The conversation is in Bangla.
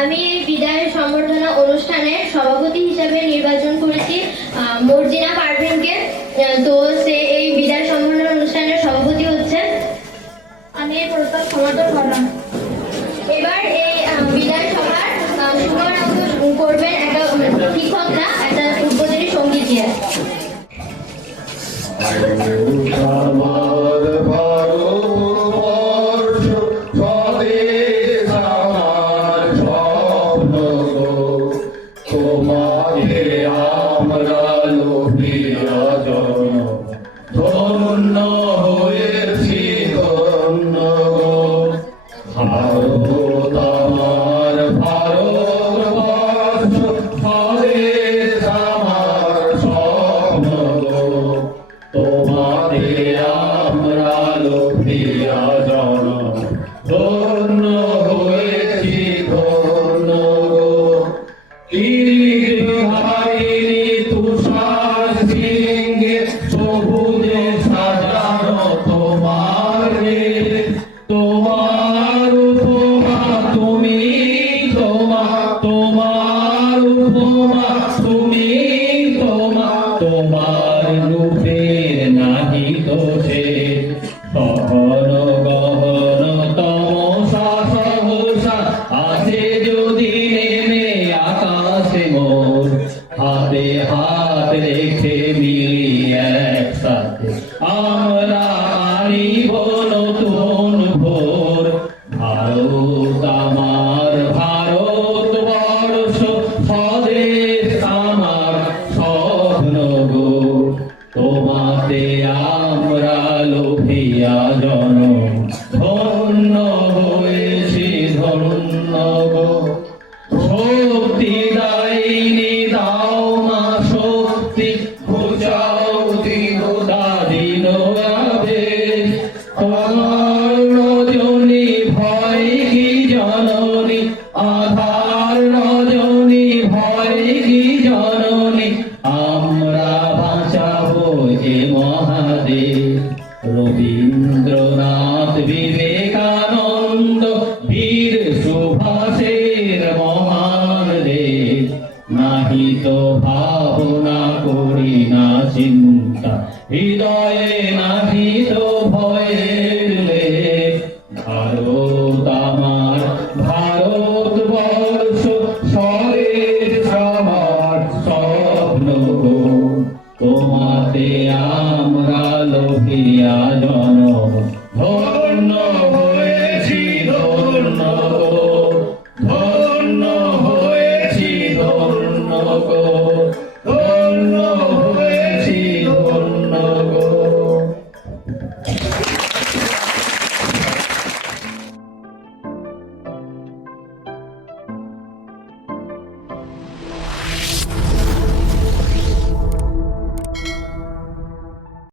আমি এই বিদায় সম্বর্ধনা অনুষ্ঠানের সভাপতি হিসাবে নির্বাচন করেছি মর্জিনা পারভিনকে। তো সে এই বিদায় সম্বর্ধনা অনুষ্ঠানের সভাপতি হচ্ছে। আমি এই প্রস্তাব সমর্থন করলাম। এবার এই বিদায় সভার শুভারম্ভ করবেন একটা শিক্ষকরা একটা উদ্বোধনী সঙ্গীত দিয়ে। তোমার রূপের নাহি দোষে সহন গহন তমসা সহসা আছে যদি নেমে আকাশে মোর হাতে হাত রেখে মিলি একসাথে আমরা আনিব নতুন ভোর। ভারত আমার ভারতবর্ষ স্বদেশ আমার স্বপ্ন গো, তোমাতে আমরা লোভিয়া জন ধন্য হয়েছি ধন্য গো। শক্তি দায়িনী দাও মা শক্তি বুঝাও দীনতা দীন আবেশ। তোমার রজনী ভয় কি জননী আধার রজনী ভয় কি জননী আমরা বাঁচাবো এ মহাদেশ। রবীন্দ্রনাথ বিবেকানন্দ বীর সুভাষের মহান দেশ নাহি তো ভাব